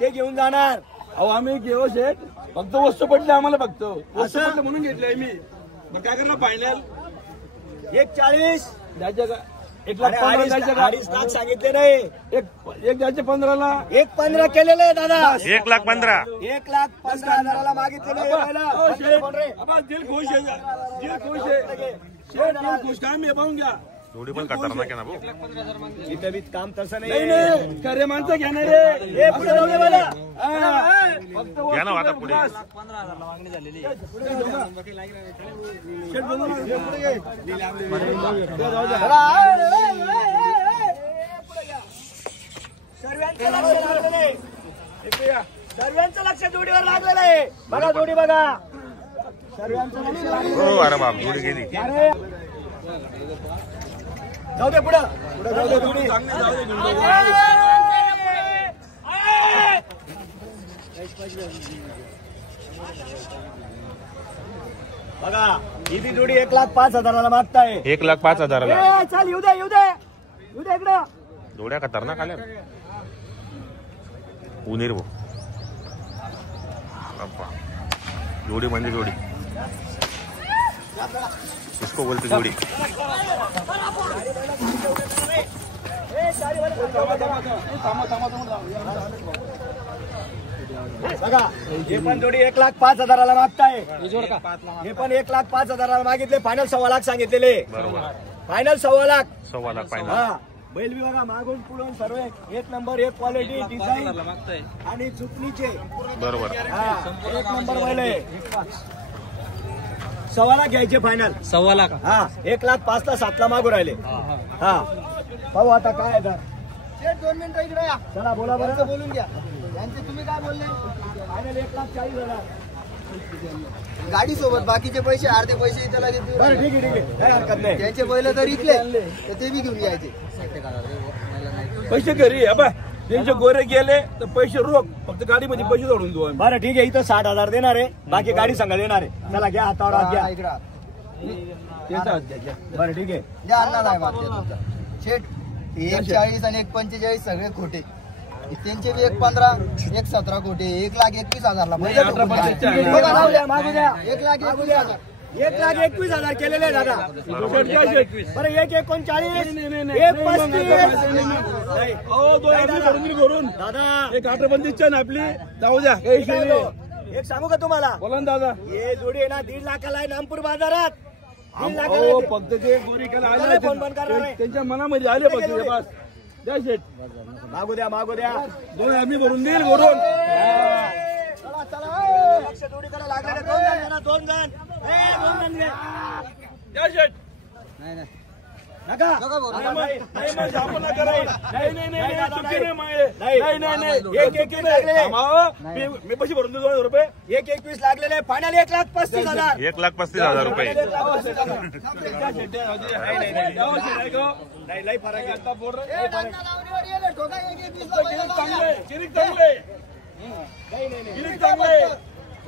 ते घेऊन जाणार. अहो आम्ही घेऊ शेठ, फक्त वस्तू पडली आम्हाला, फक्त वस्तू पडली म्हणून घेतलंय मी. मग काय करणार फायनल 140 द्यायचं का? 1,15,000 द्यायचं का? 2.5 लाख सांगितले नाही. एक द्यायचे 15ला. 1.15 केलेले आहे दादा. 1,15,000 1,15,000 मागितलेले. दिल खुश आहे, दिल खुश आहे शेठ, दिल खुश. काम हे पाहून घ्या. जोडी पण खतरनाक आहे ना भाऊ. इथं बी काम तसं नाही नाही. नाही, खरे माणसं घ्या ना रे. हे पुढे जाऊ दे मला. फक्त घ्या ना आता पुढे. शेठ बोलू ना, हे पुढे घे. सर्वांचं लक्ष जोडीवर लागलेलं आहे. बघा जोडी बघा. सर्वांचं लक्ष लागलेलं हो अरे बाप, जोडी गेली. आहे. जाऊ दे पुढं पुढे जाऊ दे जोडी. बघा ही बी जोडी 1,05,000 मागताय. 1,05,000 चल येऊ दे येऊ दे येऊ दे इकडं. जोड्या खतरनाक आल्या उनीर भाऊ. जोडी म्हणजे जोडी. इसको बोलते जोडी. बघा हे पण जोडी 1,05,000 मागताय. हे पण 1,05,000 मागितले. फायनल 1.25 लाख सांगितलेले. बरोबर. फायनल 1.25 लाख. 1.25 लाख फायनल. हा बैल बी बघा मागून पुढून सर्व एक नंबर, एक क्वालिटी, डिझाईन आणि चुकणीचे. बरोबर. हा एक नंबर बैल आहे. 1.25 लाख घ्यायचे फायनल. 1.25 लाख. हा 1,05,000 ला 7 ला मागू राहिले. हा पाहू आता काय आहे तर. 2 मिनिटं इकडे या. चला बोला बरं, बोलून घ्या. यांचे तुम्ही काय बोलले? फायनल 1,40,000. गाडी सोबत बाकीचे पैसे अर्धे पैसे इथे लागेल. बरं ठीक आहे ठीक आहे, काय हरकत नाही. त्यांचे बैल जर इकले तर ते बी घेऊन यायचे. पैसे घरी अबा त्यांचे गोरे गेले तर पैसे रोख, फक्त गाडीमध्ये पैसे जोडून देऊ आम्ही. बरं ठीक आहे, इथं 60,000 देणार आहे, बाकी गाडी संघ देणार आहे. चला घ्या हातावर हात घ्या. बरं ठीक आहे. द्या अन्ना नाही मागते तुमचा शेठ. 1,40 आणि 1,45 सगळे खोटे. त्यांचे बी 1,15, 1,17 खोटे. 1,21,000 ला मागू द्या 1,21,000. 1,21,000 केलेले दादा. बरं 1,39, 1,35 करून दादा. 1,38 ना आपली. जाऊ द्या, काही विषय नाही. एक सांगू का तुम्हाला? बोला ना दादा. हे जोडी आहे ना 1.5 लाखाला आहे नामपूर बाजारात. 1.5 हो, लाखाला फक्त ते गोरी केला आले, फोन बंद करणार आहे. त्यांच्या मनामध्ये आले फक्त ते बस. द्या शेठ, मागू द्या मागू द्या. दोन आम्ही भरून देईल भरून. चला चला लक्ष जोडी करा लागले. 2 जण ना 2 जण. 2 जण द्या शेठ. नका नाही, मग आपण नका रे. नाही नाही नाही नाही, चुकी नाही माये. नाही नाही नाही, एक लागले. मी पैसे भरून देतो 2,000 रुपये. 1,21 लागलेले. फायनल 1,35,000. 1,35,000 रुपये. नाही लई फरक आहे. आता बोल रे. चांगले गिरीक चांगले, गिरीक चांगले.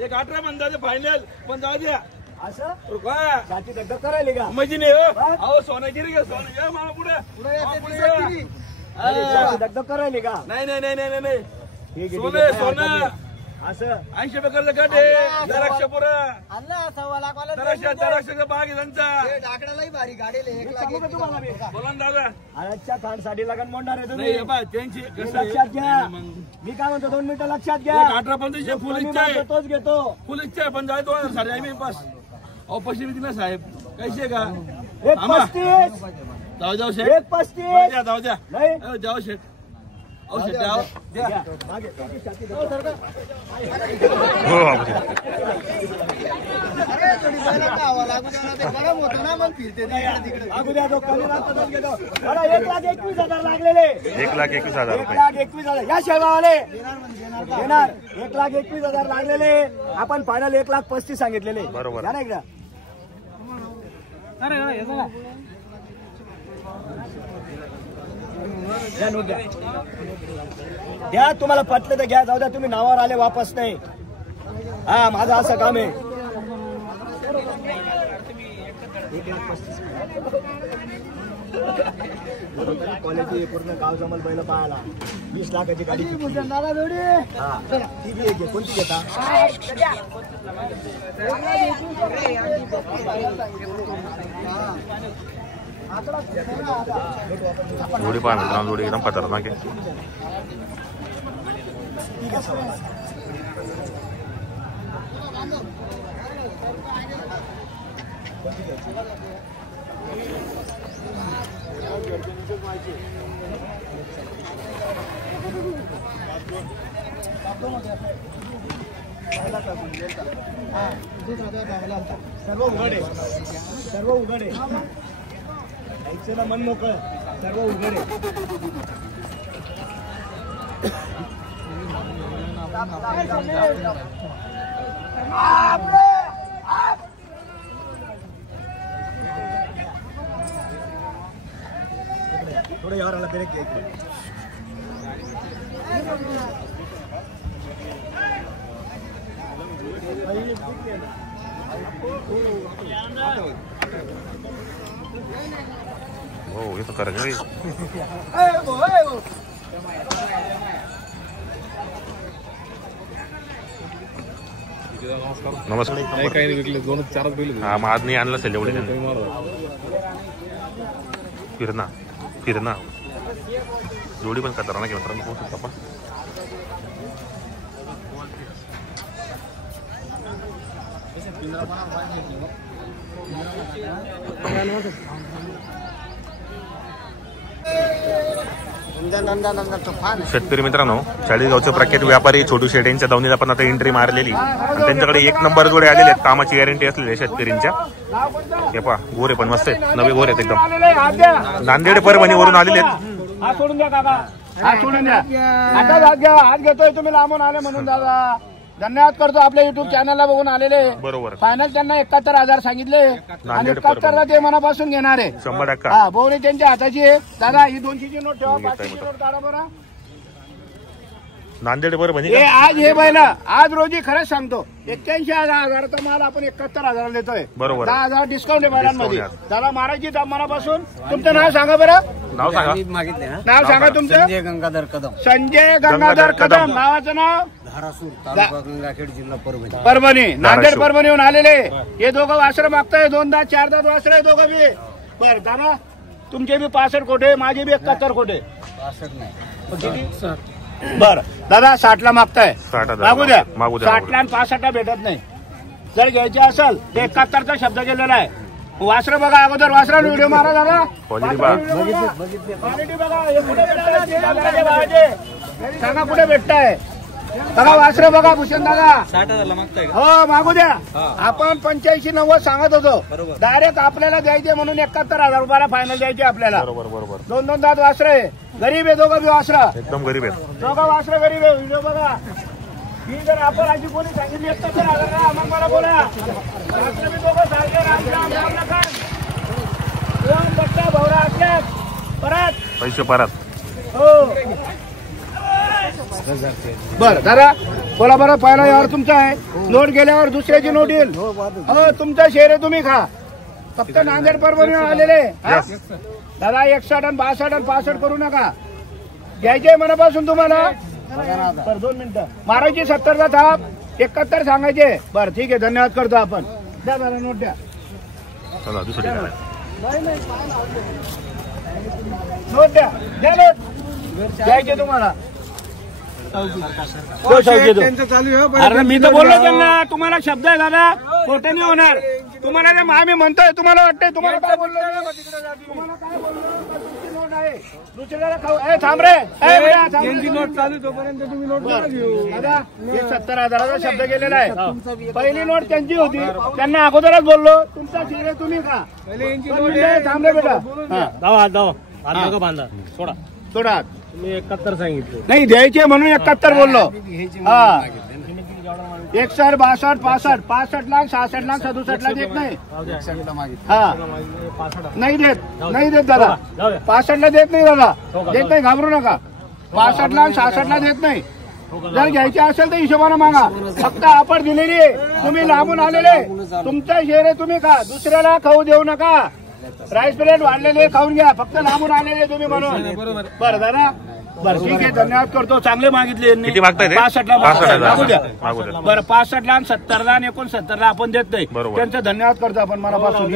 1,18 म्हणतात फायनल, पण जाऊ द्या. असं रुका छाती दगदग करायली का? मजी नाही हो. अहो सोनागिरी का सोना मला पुढे छाती दगदग करायली का? नाही नाही नाही नाही नाही ठीक आहे, सोने ठीक आहे. सोनं असं 80 रुपयाचं गट आहे. द्राक्षपुरा अन्ना 1.25 लाख वाला द्राक्षाचा बाग आहे त्यांचा. डाकडालाही भारी गाडीला 1 लाख सांगू का तुम्हाला मी? बोला ना दादा. आजच्या खांडसाठी लगन मोडणार आहे तुम्ही. नाही बा त्यांची हे कसं आहे, लक्षात घ्या. मी काय म्हणतो 2 मिनिटं लक्षात घ्या. 1,18 फुल मी इच्छा आहे, मागतो तोच घेतो. फुल इच्छा आहे, पण जाय 2,000 साडे आम्ही बस. अहो पैसे बी दिला साहेब, कैसे का? 1,35. जाऊ जाऊ शेठ. 1,35. द्या जाऊ द्या. नाही अहो, जाऊ शेठ. अहो शेठ द्या. द्या. मागे. छाती दगदग. हो बाबूजी. अरे थोडी बैलांना हवा लागू द्या ना, ते गरम होतं ना मग फिरते ते इकडे तिकडे. मागू द्या तो कमी लागतो तोच घेतो. बरं 1,21,000 लागलेले. 1,21,000 रुपये. 1,21,000 या शेवावाले येणार. 1,21,000 लागलेले. आपण फायनल 1,35,000 सांगितलेले. बरोबर. घ्या ना एकदा. द्या नोट द्या. द्या तुम्हाला पटलं तर घ्या, जाऊ द्या. तुम्ही नावावर आले वापस नाही. हा माझं असं काम आहे. 1,35,000 क्वालिटी पूर्ण गाव जमल बैल पाहायला. 20 लाखाची गाडी ती बी एक आहे. कोणती घेता? जोडी पहा मित्रांनो, जोडी एकदम खतरनाक आहे. सर्व उघड आहे, सर्व उघड आहे. ऐकचं ना, मन मोकळ, सर्व उघड आहे. थोडं यावर आला ब्रेक घ्यायचं. हो हे तर खरंच आहे. नमस्कार. हा मग आज नाही आणलं असेल एवढे त्यांनी. फिरणा जोडी पण खतरनाक आहे मित्रांनो, पाहू शकता आपण. शेतकरी मित्रांनो, चाळीसगावचे प्रख्यात व्यापारी छोटू शेट यांच्या दावणीला पण आता एंट्री मारलेली आणि त्यांच्याकडे 1 नंबर जोडे आलेले आहेत. कामाची गॅरंटी असलेली शेतकऱ्यांच्या. हे पहा, गोरे पण मस्त आहेत, नवे गोरे आहेत एकदम. नांदेड परभणी वरून आलेले आहेत. हात सोडून द्या काका, हात सोडून द्या. आता हात घ्या, हात घेतोय तुम्ही लांबून आले म्हणून दादा. धन्यवाद करतो आपल्या युट्यूब चॅनलला बघून आलेले. बरोबर. फायनल त्यांना 71,000 सांगितले आणि 71ला ते मनापासून घेणार आहे. 100%. हा, बोवणी त्यांच्या हाताची आहे. दादा ही 200ची नोट ठेवा, 500ची नोट काढा बरं. नांदेड परभणी हे आज हे बैला आज रोजी खरंच सांगतो 81,000चा माल आपण 71,000 देतोय. बरोबर. 10,000 डिस्काउंट आहे बैलांमध्ये. दादा मारायची दाम मनापासून. तुमचं नाव सांगा बरं. नाव सांगा. नाव सांगा तुमचं. संजय गंगाधर कदम, संजय गंगाधर कदम. गावाचं नाव धारासूर, तालुका गंगाखेड, जिल्हा परभणी. परभणी, नांदेड परभणीहून आलेले. हे दोघं वासरं मागताय. 2 दात 4 दात वासरं आहे दोघं बी. बरं दादा, तुमचे बी 65 कोटे, माझे बी 71 कोटे. 65 नाही. बर दादा 60ला मागताय. 60,000 मागू द्या. मागू द्या. 60ला आणि 65ला भेटत नाही. जर घ्यायचे असेल तर 71चा शब्द केलेला आहे. वासरं बघा अगोदर, वासरा व्हिडिओ मारा दादा. क्वालिटी बघा. क्वालिटी बघा. हे कुठे भेटतात? सांगा कुठे भेटताय. बघा वासरं बघा भूषण दादा. 60,000 मागताय का? हो मागू द्या. आपण 85-90 सांगत होतो. डायरेक्ट आपल्याला द्यायचे म्हणून 71,000 रुपयाला फायनल द्यायचे आपल्याला. बरोबर. 2 दात वासरं आहे. गरीब आहे दोघं बी वासरं. एकदम गरीब आहेत. दोघं वासरं गरीब आहे. व्हिडिओ बघा. ही जर आपण अशी कोणी सांगितली 71,000 मग मला बोला. वासरं बी दोघं सारखे. बट्टा भवरा असल्यास परत पैसे परत. हो. बर दादा बोला बरं. पहिला यावर तुमचा आहे. नोट गेल्यावर दुसऱ्याची नोट येईल. हो तुमचा शेअर आहे, तुम्ही खा. फक्त नांदेड परभणी आलेले. दादा 61 आणि 62 आणि 65 करू नका. घ्यायचे मनापासून तुम्हाला. बरं 2 मिनिटं. मारायची 70चा थाप, 71 सांगायचे. बरं ठीक आहे, धन्यवाद करतो आपण. द्या दादा नोट द्या. चला दुसरी नोट द्या. द्या नोट. द्यायचे तुम्हाला. अरे मी तर बोललो त्यांना. तुम्हाला शब्द आहे दादा, खोटे नाही होणार. तुम्हाला जे आम्ही म्हणतोय तुम्हाला वाटतंय. तुम्हाला काय बोललो, तुम्हाला काय बोललो. तुमची नोट आहे. दुसऱ्याला खाऊ. थांब रे. नोट चालू तोपर्यंत तुम्ही नोट दादा. हे 70,000चा शब्द केलेला आहे. पहिली नोट त्यांची होती. त्यांना अगोदरच बोललो तुमचा शिरे तुम्ही खा. थांब रे बेटा. बांधा. सोडा. मी 71 सांगितलं. नाही द्यायचे म्हणून 71 बोललो. हा 61, 62, 65, 65 लाख, 66 लाख, 67 लाख देत नाही. हा नाही देत दादा. 65ला देत नाही दादा. देत नाही, घाबरू नका. 65 लाख 66 ला देत नाही. जर घ्यायचे असेल तर हिशोबाने मागा. फक्त ऑफर दिलेली आहे. तुम्ही लांबून आलेले. तुमचा शेअर आहे, तुम्ही खा. दुसऱ्याला खाऊ देऊ नका. राईस प्लेट वाढलेले खाऊन घ्या, फक्त लांबून आलेले तुम्ही म्हणून. बरं दादा, बरं ठीक आहे, धन्यवाद करतो. चांगले मागितले. किती मागताय ते? 65 ला मागू द्या. मागू द्या. बरं 65 ला आणि 70 ला आणि 69 ला आपण देत नाही. त्यांचं धन्यवाद करतो आपण मनापासून.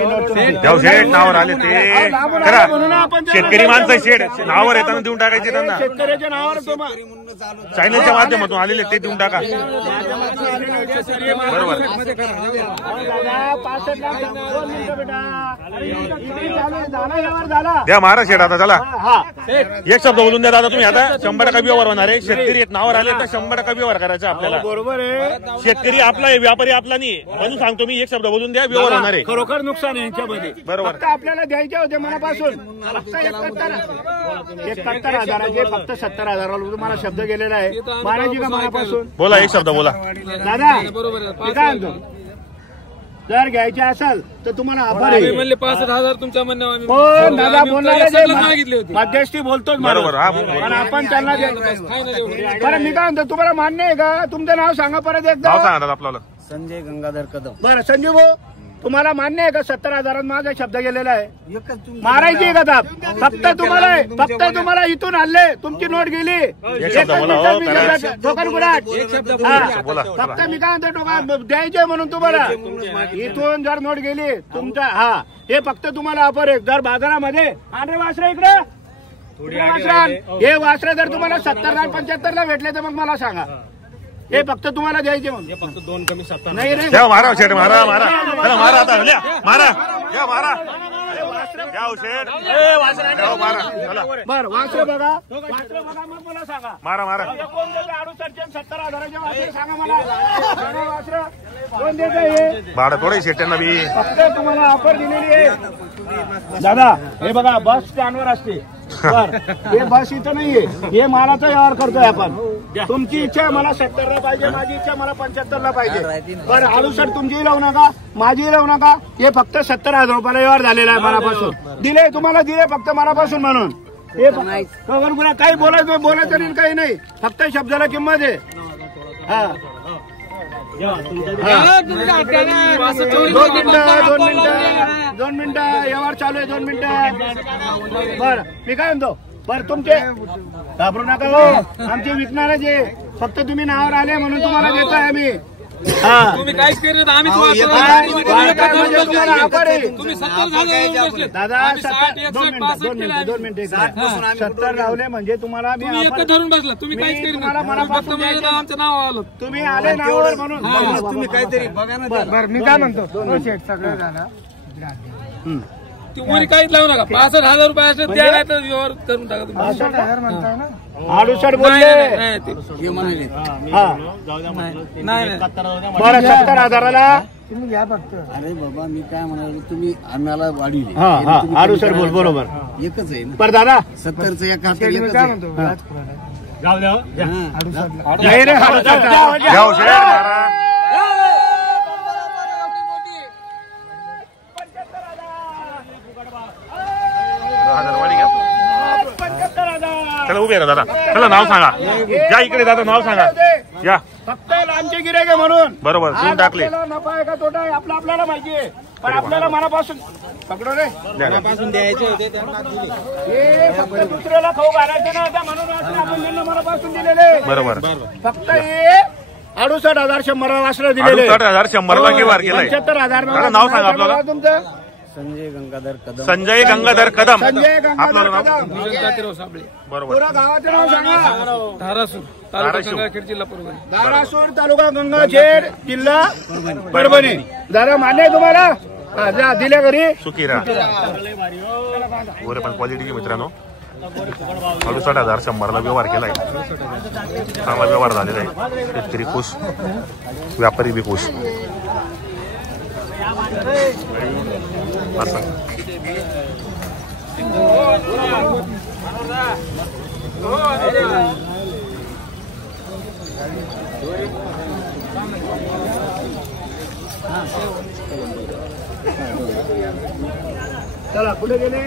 देव शेठ नावावर आले ते करा. शेतकरी माणसं शेठ नावावर येताना देऊन टाकायचे त्यांना. शेतकऱ्याच्या नावावर चॅनलच्या माध्यमातून आलेले ते देऊन टाका. बरोबर. 65 ला झाला. द्या महाराज शेठ आता चला. हा एक शब्द बोलून द्या दादा तुम्ही. आता 100% व्यवहार होणार आहे. शेतकरी येत नावावर आले तर 100% व्यवहार करायचा आपल्याला. बरोबर आहे. शेतकरी आपला आहे, व्यापारी आपला नाही. म्हणून सांगतो मी, एक शब्द बोलून द्या, व्यवहार होणार आहे. खरोखर नुकसान आहे यांच्यामध्ये. बरोबर. फक्त आपल्याला द्यायचे होते मनापासून फक्त 71,000चे, फक्त 70,000 तुम्हाला शब्द गेलेला आहे. मारायची का मनापासून? बोला, एक शब्द बोला दादा. मी काय म्हणतो, जर घ्यायचे असेल तर तुम्हाला आभार आहे. 65,000 तुमच्या म्हणण्यावर पण दादा बोलणार मागितले होते. मध्यस्थी बोलतोच बरोबर. हा पण आपण त्यांना बरं मी काय म्हणतो, तुम्हाला मान्य आहे का? तुमचं नाव सांगा परत एकदा. नाव सांगा दादा आपल्याला. संजय गंगाधर कदम. बरं संजीव भाऊ, तुम्हाला मान्य आहे का 70,000 माझा शब्द गेलेला आहे? मारायची आहे का दाब? फक्त तुम्हाला इथून आणले, तुमची नोट गेली. टोकन गुराट फक्त मी काय म्हणतो, टोकन द्यायचे म्हणून तुम्हाला इथून जर नोट गेली तुमचा. हा हे फक्त तुम्हाला ऑफर आहे. जर बाजारामध्ये अरे वासरे इकडे हे वासरे जर तुम्हाला 70 ला 75 ला भेटले तर मग मला सांगा. हे फक्त तुम्हाला द्यायचे म्हणून. फक्त 2 कमी 70 नाही रे. मारा शेठ, मारा मारा मारा आता मारा मारा. बरं वासरे बघा, मग मला सांगा. मारा मारा. 70,000चे वासरे सांगा मला. वासरे कोण देत आहे? भाडं थोडे शेठ त्यांना बी. फक्त तुम्हाला ऑफर दिलेली आहे दादा. हे बघा बस स्टँडवर असते. बर हे बस इथं नाहीये. हे मालाचा व्यवहार करतोय आपण. तुमची इच्छा मला 70 ला पाहिजे, माझी इच्छा मला 75 ला पाहिजे. बरं 68 तुमचीही लावू नका, माझीही लावू नका. हे फक्त 70,000 रुपयाला व्यवहार झालेला आहे मनापासून. दिले तुम्हाला, दिले फक्त मनापासून म्हणून. हे काही बोलायचं तरी काही नाही, फक्त शब्दाला किंमत आहे. हा 2 मिनिटं व्यवहार चालू आहे. 2 मिनिटं. बरं मी काय म्हणतो, बरं तुमचे घाबरू नका हो, आमचे विकणारच आहे. फक्त तुम्ही नावावर आले म्हणून तुम्हाला देतोय आम्ही. तुम्ही काहीच केलं तर आम्हीच तुम्हाला ऑफर आहे दादा. 2 मिनिटं 70 लावले म्हणजे तुम्हाला मी एकच धरून बसला. तुम्ही काहीच केलं नाही, आमचं नाव आलं. तुम्ही आले नावावर म्हणून. तुम्ही काहीतरी बघा ना. बरं मी काय म्हणतो, सगळं झालं. तुम्ही काहीच लावू नका. 65,000 रुपये असले द्या, नाही तर व्यवहार करून टाका तुम्ही. 68 बोलले. नाही बरं 70,000ला तुम्ही घ्या फक्त. अरे बाबा मी काय म्हणालो, तुम्ही आम्हाला वाढविले. 68 बोल. बरोबर एकच आहे ना. बरं दादा 70चं एक हात एकच आहे. नाही रे 68 जाऊ शेठ मारा. चला उभे राहा दादा. चला नाव सांगा. या इकडे दादा, नाव सांगा. या फक्त आमचे गिऱ्हाईक आहे म्हणून. बरोबर देऊन टाकले. नफा आहे का तोटा आहे आपल्याला माहिती आहे, पण आपल्याला मनापासून पकडो रे. मनापासून द्यायचे होते हे फक्त दुसऱ्याला खाऊ घालायचे ना म्हणून आपण मनापासून दिलेले. बरोबर. फक्त हे 68,000 100 वासरं दिलेले. 68,000 100 ला व्यवहार केलाय. 75,000 नाव सांगा आपल्याला. तुमचं संजय गंगाधर कदम. संजय गंगाधर कदम. संजय गंगाधर कदम. बरोबर. पुरा गावाचं नाव सांगा. धारासूर तालुका गंगाखेड जिल्हा परभणी. धारासूर तालुका गंगाखेड जिल्हा परभणी. जरा मान्य आहे तुम्हाला? जा दिल्या घरी. सुखी राहा. गोरे पण क्वालिटीचे मित्रांनो. 68,000 100 ला व्यवहार केलाय. चांगला व्यवहार झालेला आहे. शेतकरी खुश, व्यापारी बी खुश. असं चला कुठे गेले?